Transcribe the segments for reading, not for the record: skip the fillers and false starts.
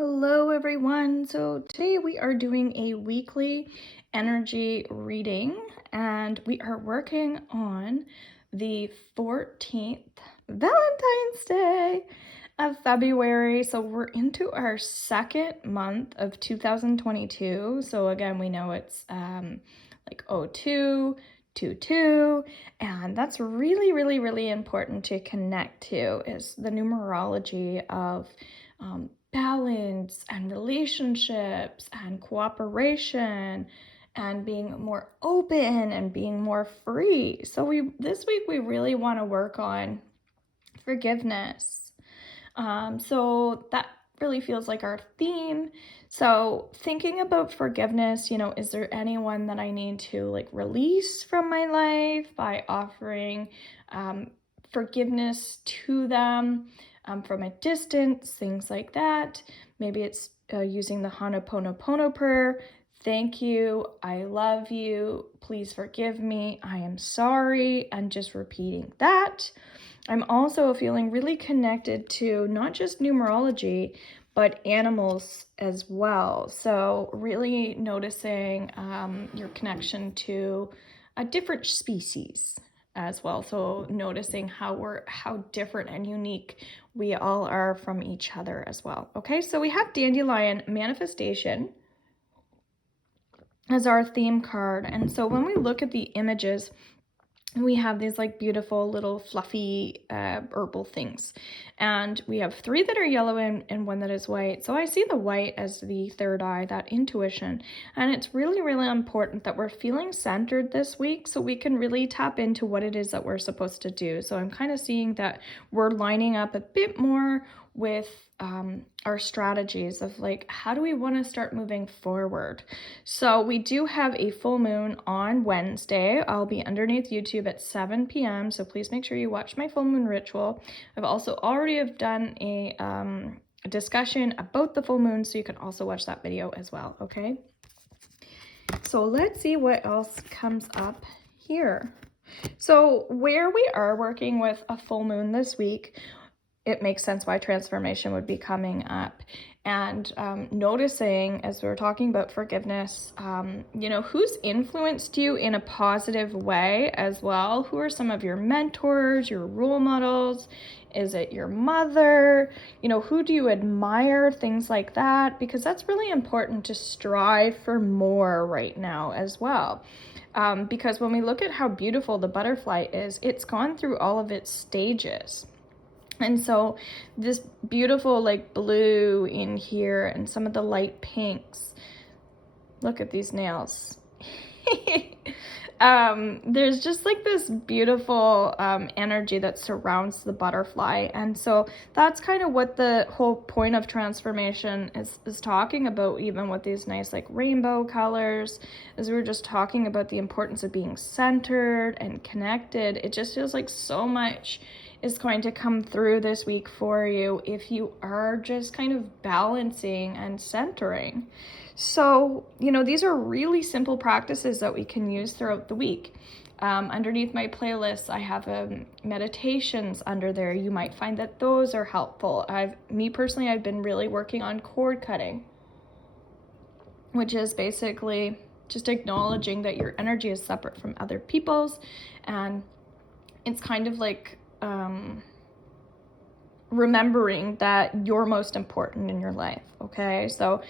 Hello everyone. So today we are doing a weekly energy reading and we are working on the 14th Valentine's Day of February. So we're into our second month of 2022. So again, we know it's like 0222, and that's really important to connect to is the numerology of balance and relationships and cooperation and being more open and being more free. So this week we really want to work on forgiveness. So that really feels like our theme. So thinking about forgiveness, is there anyone that I need to like release from my life by offering forgiveness to them from a distance, things like that. Maybe it's using the Ho'oponopono prayer. Thank you, I love you, please forgive me, I am sorry, and just repeating that. I'm also feeling really connected to not just numerology, but animals as well. So really noticing your connection to a different species as well. So noticing how different and unique we all are from each other as well. Okay, so we have Dandelion Manifestation as our theme card. And so when we look at the images, we have these like beautiful little fluffy herbal things, and we have 3 that are yellow and 1 that is white. So I see the white as the third eye, that intuition, and it's really important that we're feeling centered this week so we can really tap into what it is that we're supposed to do. So I'm kind of seeing that we're lining up a bit more with our strategies of like, how do we want to start moving forward? So we do have a full moon on Wednesday. I'll be underneath YouTube at 7 p.m. So please make sure you watch my full moon ritual. I've also already have done a discussion about the full moon, so you can also watch that video as well. Okay. So let's see what else comes up here. So where we are working with a full moon this week, it makes sense why transformation would be coming up. And noticing, as we were talking about forgiveness, who's influenced you in a positive way as well? Who are some of your mentors, your role models? Is it your mother? Who do you admire? Things like that, because that's really important to strive for more right now as well. Because when we look at how beautiful the butterfly is, it's gone through all of its stages. And so this beautiful like blue in here and some of the light pinks. Look at these nails. There's just like this beautiful energy that surrounds the butterfly. And so that's kind of what the whole point of transformation is talking about, even with these nice like rainbow colors. As we were just talking about the importance of being centered and connected, it just feels like so much is going to come through this week for you if you are just kind of balancing and centering. So, these are really simple practices that we can use throughout the week. Underneath my playlist, I have meditations under there. You might find that those are helpful. Me personally, I've been really working on cord cutting, which is basically just acknowledging that your energy is separate from other people's, and it's kind of like remembering that you're most important in your life. Okay, so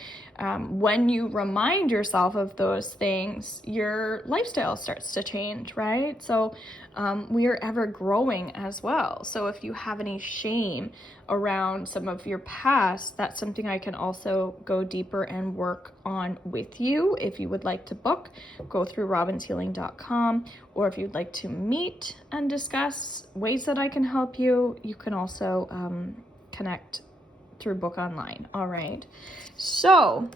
when you remind yourself of those things, your lifestyle starts to change, right? So we are ever growing as well. So if you have any shame around some of your past, that's something I can also go deeper and work on with you. If you would like to book, go through robinshealing.com, or if you'd like to meet and discuss ways that I can help you, you can also connect through Book Online. All right. So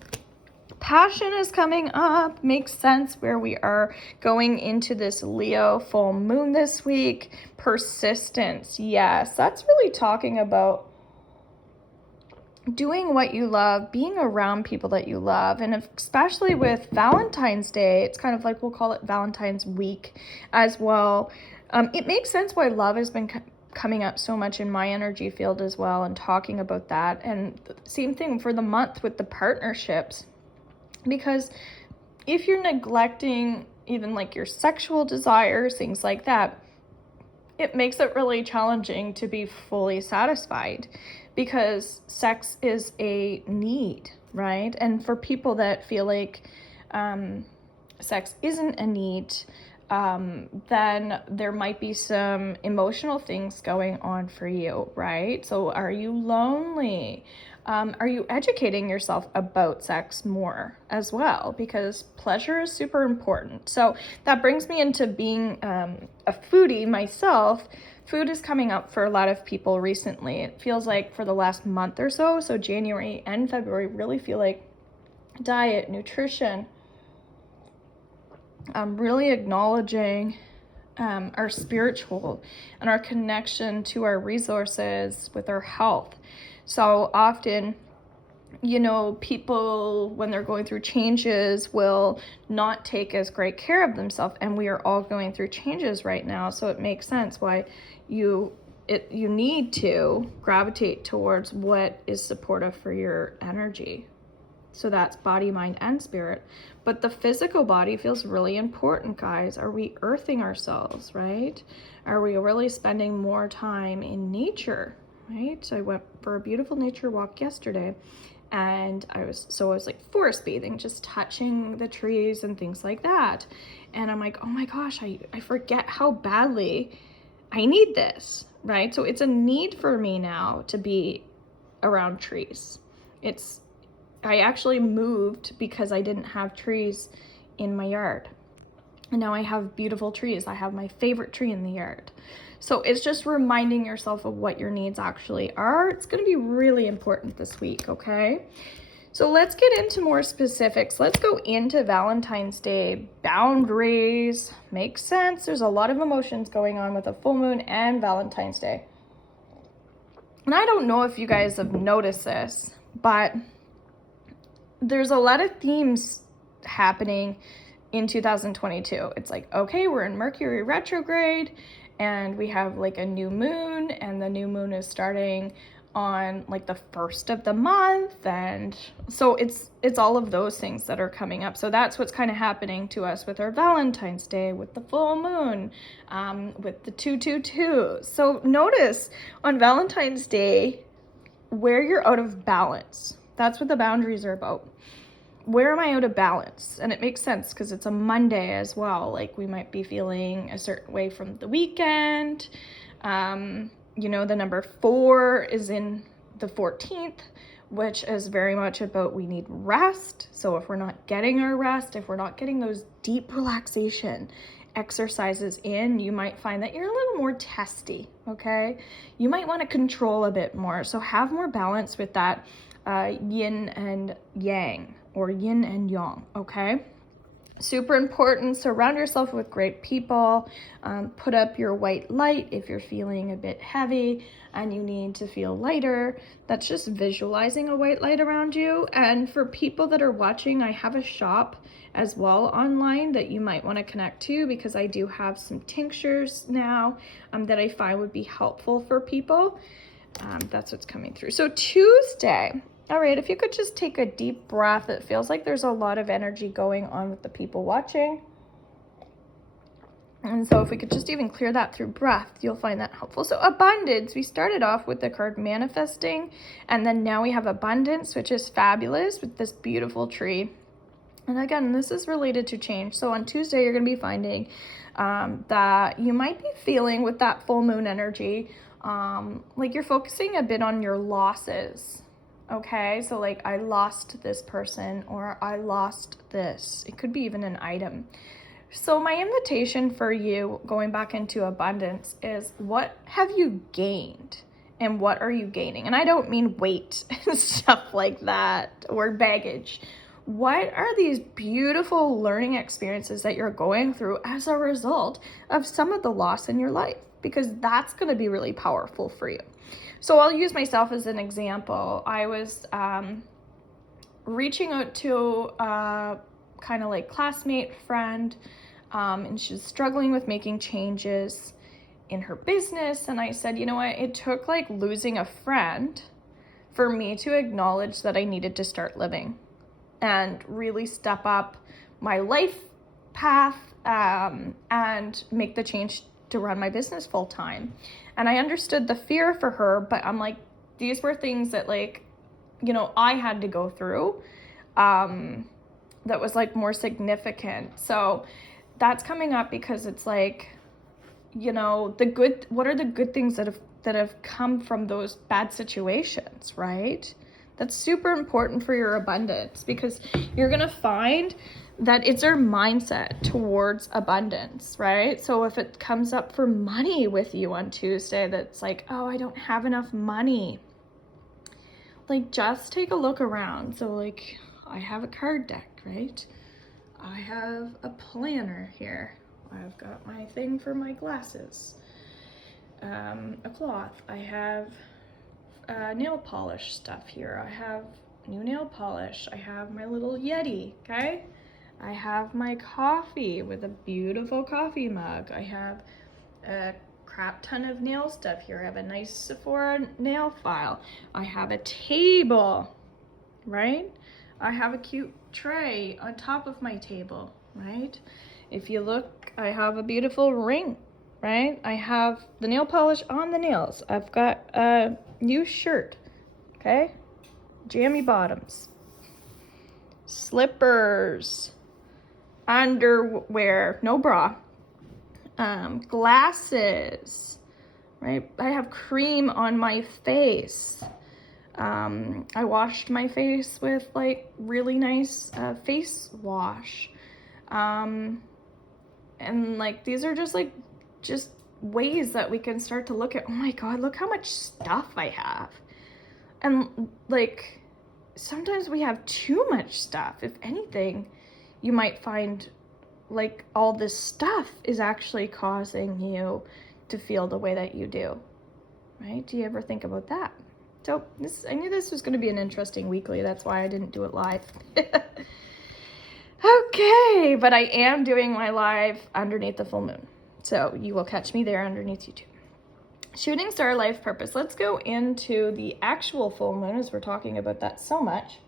passion is coming up. Makes sense where we are going into this Leo full moon this week. Persistence. Yes, that's really talking about doing what you love, being around people that you love. And especially with Valentine's Day, it's kind of like, we'll call it Valentine's week as well. It makes sense why love has been coming up so much in my energy field as well, and talking about that. And same thing for the month with the partnerships, because if you're neglecting even like your sexual desires, things like that, it makes it really challenging to be fully satisfied, because sex is a need, right? And for people that feel like sex isn't a need, then there might be some emotional things going on for you, right? So are you lonely? Are you educating yourself about sex more as well? Because pleasure is super important. So that brings me into being a foodie myself. Food is coming up for a lot of people recently. It feels like for the last month or so, so January and February really feel like diet, nutrition, really acknowledging our spiritual and our connection to our resources with our health. So often, you know, people, when they're going through changes, will not take as great care of themselves, and we are all going through changes right now, so it makes sense why you need to gravitate towards what is supportive for your energy. So that's body, mind, and spirit. But the physical body feels really important, guys. Are we earthing ourselves, right? Are we really spending more time in nature, right? So I went for a beautiful nature walk yesterday, and I was like forest bathing, just touching the trees and things like that. And I'm like, oh my gosh, I forget how badly I need this, right? So it's a need for me now to be around trees. I actually moved because I didn't have trees in my yard. And now I have beautiful trees. I have my favorite tree in the yard. So it's just reminding yourself of what your needs actually are. It's going to be really important this week, okay? So let's get into more specifics. Let's go into Valentine's Day. Boundaries. Makes sense. There's a lot of emotions going on with a full moon and Valentine's Day. And I don't know if you guys have noticed this, but there's a lot of themes happening in 2022. It's like, okay, we're in Mercury retrograde, and we have like a new moon, and the new moon is starting on like the first of the month, and so it's all of those things that are coming up. So that's what's kind of happening to us with our Valentine's Day, with the full moon, with the 222. So notice on Valentine's Day where you're out of balance. That's what the boundaries are about. Where am I out of balance? And it makes sense because it's a Monday as well. Like we might be feeling a certain way from the weekend. You know, the number 4 is in the 14th, which is very much about we need rest. So if we're not getting our rest, if we're not getting those deep relaxation exercises in, you might find that you're a little more testy, okay? You might want to control a bit more. So have more balance with that yin and yang, or yin and yang, okay? Super important. Surround yourself with great people. Put up your white light if you're feeling a bit heavy and you need to feel lighter. That's just visualizing a white light around you. And for people that are watching, I have a shop as well online that you might want to connect to, because I do have some tinctures now that I find would be helpful for people. That's what's coming through. So Tuesday. All right, if you could just take a deep breath. It feels like there's a lot of energy going on with the people watching. And so if we could just even clear that through breath, you'll find that helpful. So abundance, we started off with the card manifesting, and then now we have abundance, which is fabulous with this beautiful tree. And again, this is related to change. So on Tuesday, you're going to be finding that you might be feeling with that full moon energy, like you're focusing a bit on your losses. Okay, so like I lost this person, or I lost this. It could be even an item. So my invitation for you going back into abundance is, what have you gained and what are you gaining? And I don't mean weight and stuff like that, or baggage. What are these beautiful learning experiences that you're going through as a result of some of the loss in your life? Because that's going to be really powerful for you. So I'll use myself as an example. I was reaching out to a kind of like classmate friend, and she's struggling with making changes. in her business. And I said, you know what, it took like losing a friend for me to acknowledge that I needed to start living and really step up my life path, and make the change to run my business full time. And I understood the fear for her, but I'm like, these were things that like, you know, I had to go through, that was like more significant. So that's coming up because it's like, you know, what are the good things that have come from those bad situations, right? That's super important for your abundance, because you're going to find that it's our mindset towards abundance, right? So if it comes up for money with you on Tuesday, that's like, oh, I don't have enough money. Like, just take a look around. So like, I have a card deck, right? I have a planner here. I've got my thing for my glasses. A cloth. I have nail polish stuff here. I have new nail polish. I have my little Yeti, okay? I have my coffee with a beautiful coffee mug. I have a crap ton of nail stuff here. I have a nice Sephora nail file. I have a table, right? I have a cute tray on top of my table, right? If you look, I have a beautiful ring, right? I have the nail polish on the nails. I've got a new shirt, okay? Jammy bottoms, slippers, underwear, no bra, glasses, right? I have cream on my face. I washed my face with like really nice face wash. And like, these are just ways that we can start to look at, oh my God, look how much stuff I have. And like, sometimes we have too much stuff. If anything, you might find like all this stuff is actually causing you to feel the way that you do, right? Do you ever think about that? So I knew this was going to be an interesting weekly. That's why I didn't do it live. Okay, but I am doing my live underneath the full moon. So you will catch me there underneath YouTube. Shooting Star Life Purpose. Let's go into the actual full moon, as we're talking about that so much.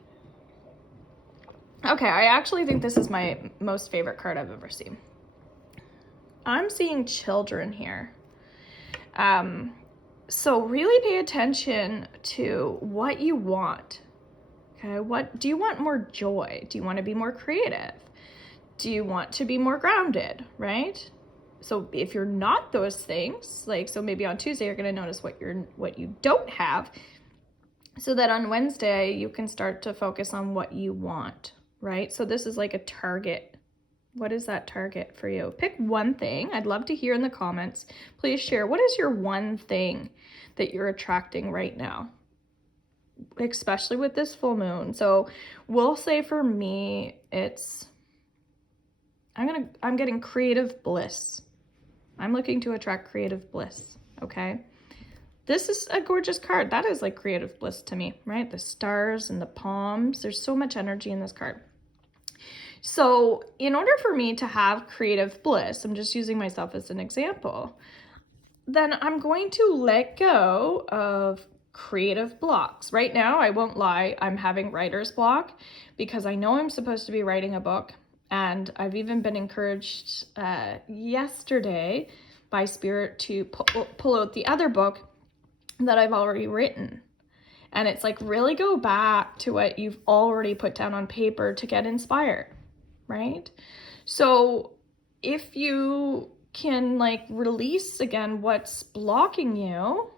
Okay, I actually think this is my most favorite card I've ever seen. I'm seeing children here. So really pay attention to what you want. Okay, what do you want? More joy? Do you want to be more creative? Do you want to be more grounded, right? So if you're not those things, like, so maybe on Tuesday you're going to notice what you don't have, so that on Wednesday you can start to focus on what you want, right? So this is like a target. What is that target for you? Pick one thing. I'd love to hear in the comments. Please share. What is your one thing that you're attracting right now, especially with this full moon? So we'll say for me, I'm getting creative bliss. I'm looking to attract creative bliss, okay? This is a gorgeous card. That is like creative bliss to me, right? The stars and the palms. There's so much energy in this card. So in order for me to have creative bliss, I'm just using myself as an example, then I'm going to let go of creative blocks. Right now, I won't lie, I'm having writer's block because I know I'm supposed to be writing a book. And I've even been encouraged yesterday by Spirit to pull out the other book that I've already written. And it's like, really go back to what you've already put down on paper to get inspired, right? So if you can like release again what's blocking you,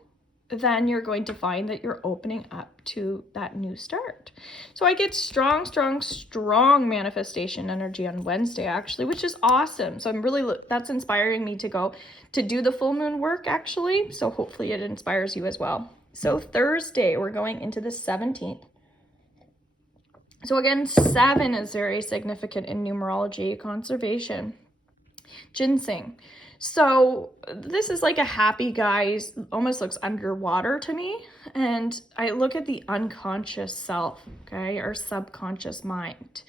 then you're going to find that you're opening up to that new start. So I get strong manifestation energy on Wednesday, actually, which is awesome. So I'm really, that's inspiring me to go to do the full moon work, actually. So hopefully it inspires you as well. So Thursday, we're going into the 17th. So again, 7 is very significant in numerology, conservation, ginseng. So this is like a happy guy, almost looks underwater to me. And I look at the unconscious self, okay, or subconscious mind.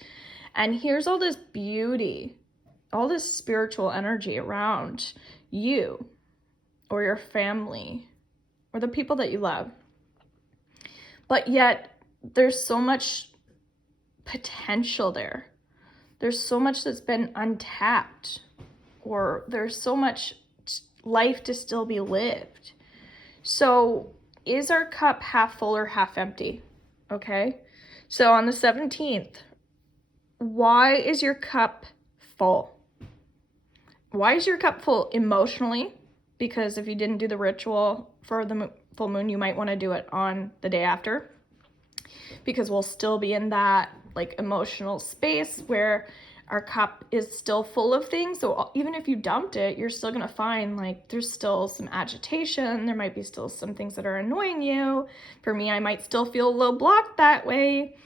And here's all this beauty, all this spiritual energy around you. or your family or the people that you love. But yet there's so much potential there. There's so much that's been untapped, or there's so much life to still be lived. So is our cup half full or half empty? Okay. So on the 17th, why is your cup full? Why is your cup full emotionally? Because if you didn't do the ritual for the full moon, you might want to do it on the day after, because we'll still be in that like emotional space where our cup is still full of things. So even if you dumped it, you're still going to find like there's still some agitation. There might be still some things that are annoying you. For me, I might still feel a little blocked that way.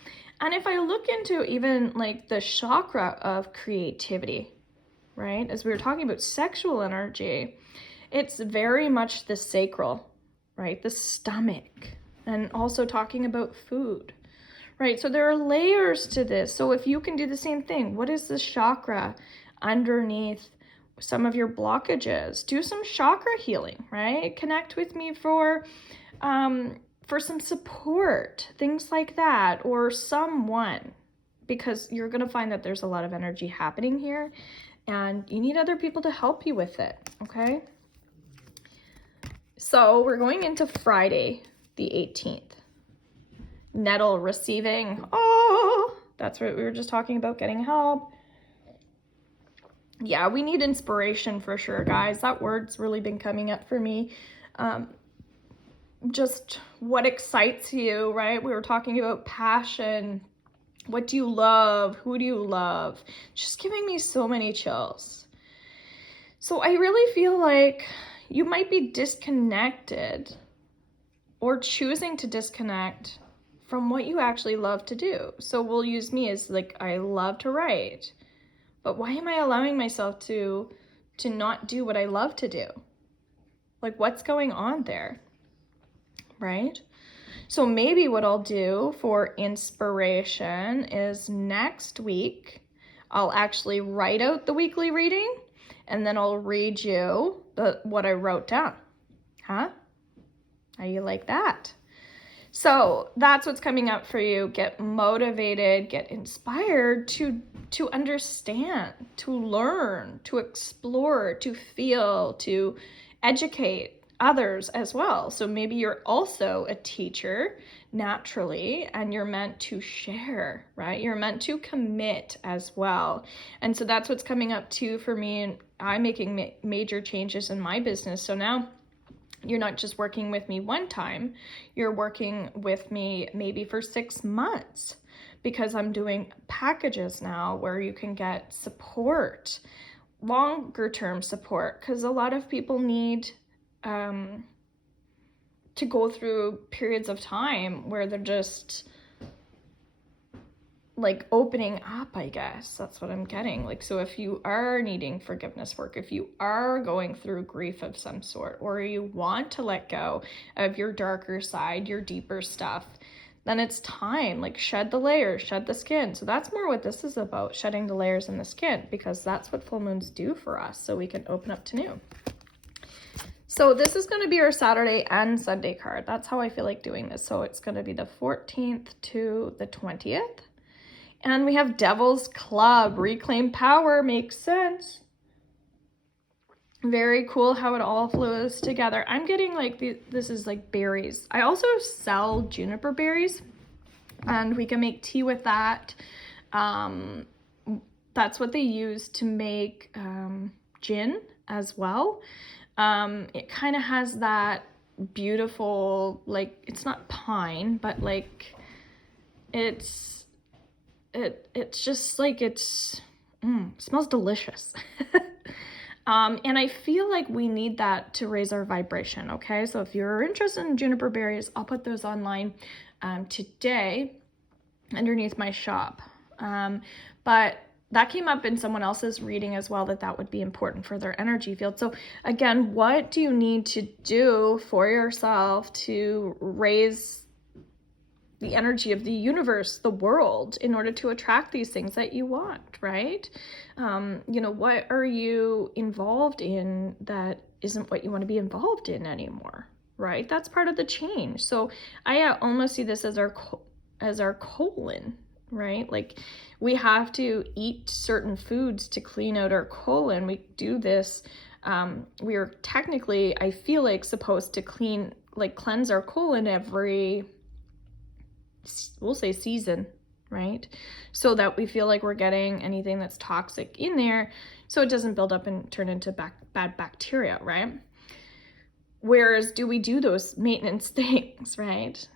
And if I look into even like the chakra of creativity, right? As we were talking about sexual energy, it's very much the sacral, right? The stomach, and also talking about food. Right, so there are layers to this. So if you can do the same thing, what is the chakra underneath some of your blockages? Do some chakra healing, right? Connect with me for some support, things like that, or someone, because you're going to find that there's a lot of energy happening here, and you need other people to help you with it, okay? So we're going into Friday, the 18th. Nettle receiving. Oh, that's what we were just talking about, getting help. Yeah, we need inspiration for sure, guys. That word's really been coming up for me. Just what excites you, right? We were talking about passion. What do you love? Who do you love? Just giving me so many chills. So I really feel like you might be disconnected or choosing to disconnect from what you actually love to do. So we'll use me as like, I love to write, but why am I allowing myself to not do what I love to do? Like, what's going on there, right? So maybe what I'll do for inspiration is next week, I'll actually write out the weekly reading, and then I'll read you what I wrote down. Huh? How you like that? So that's what's coming up for you. Get motivated, get inspired to understand, to learn, to explore, to feel, to educate others as well. So maybe you're also a teacher naturally, and you're meant to share, right? You're meant to commit as well. And so that's what's coming up too for me. And I'm making major changes in my business. So now you're not just working with me one time, you're working with me maybe for 6 months, because I'm doing packages now where you can get support, longer term support, because a lot of people need to go through periods of time where they're just like opening up, I guess. That's what I'm getting. Like, so if you are needing forgiveness work, if you are going through grief of some sort, or you want to let go of your darker side, your deeper stuff, then it's time, like, shed the layers, shed the skin. So that's more what this is about, shedding the layers in the skin, because that's what full moons do for us, so we can open up to new. So this is going to be our Saturday and Sunday card. That's how I feel like doing this. So it's going to be the 14th to the 20th. And we have Devil's Club, reclaim power, makes sense. Very cool how it all flows together. I'm getting like, this is like berries. I also sell juniper berries, and we can make tea with that. That's what they use to make gin as well. It kind of has that beautiful, like, it's not pine, but like, it's just like, it smells delicious. And I feel like we need that to raise our vibration, okay? So if you're interested in juniper berries, I'll put those online today underneath my shop. But that came up in someone else's reading as well, that would be important for their energy field. So again, what do you need to do for yourself to raise the energy of the universe, the world, in order to attract these things that you want, right? What are you involved in that isn't what you want to be involved in anymore, right? That's part of the change. So I almost see this as our colon, right? Like we have to eat certain foods to clean out our colon. We do this. We are technically, I feel like, supposed to cleanse our colon every, we'll say, season, right? So that we feel like we're getting anything that's toxic in there so it doesn't build up and turn into bad bacteria, right? Whereas do we do those maintenance things, right?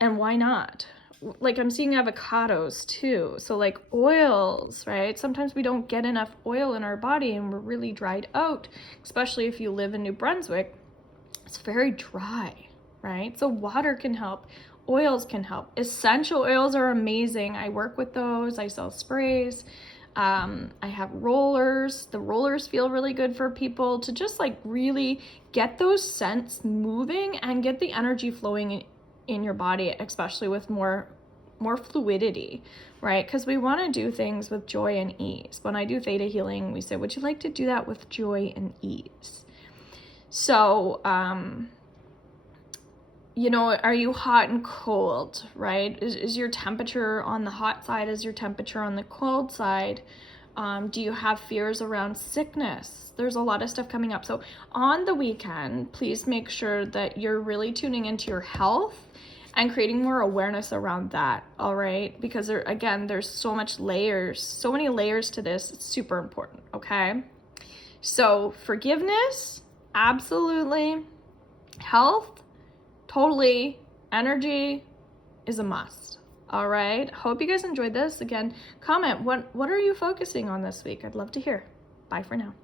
And why not? Like I'm seeing avocados too. So like oils, right? Sometimes we don't get enough oil in our body and we're really dried out, especially if you live in New Brunswick. It's very dry, right? So water can help. Oils can help. Essential oils are amazing. I work with those. I sell sprays. I have rollers. The rollers feel really good for people to just like really get those scents moving and get the energy flowing in your body, especially with more fluidity, right? Because we want to do things with joy and ease. When I do theta healing, we say, would you like to do that with joy and ease? So, are you hot and cold, right? Is your temperature on the hot side? Is your temperature on the cold side? Do you have fears around sickness? There's a lot of stuff coming up. So on the weekend, please make sure that you're really tuning into your health and creating more awareness around that, all right? Because there's so many layers to this. It's super important, okay? So forgiveness, absolutely. Health, totally. Energy is a must. All right. Hope you guys enjoyed this. Again, comment what are you focusing on this week? I'd love to hear. Bye for now.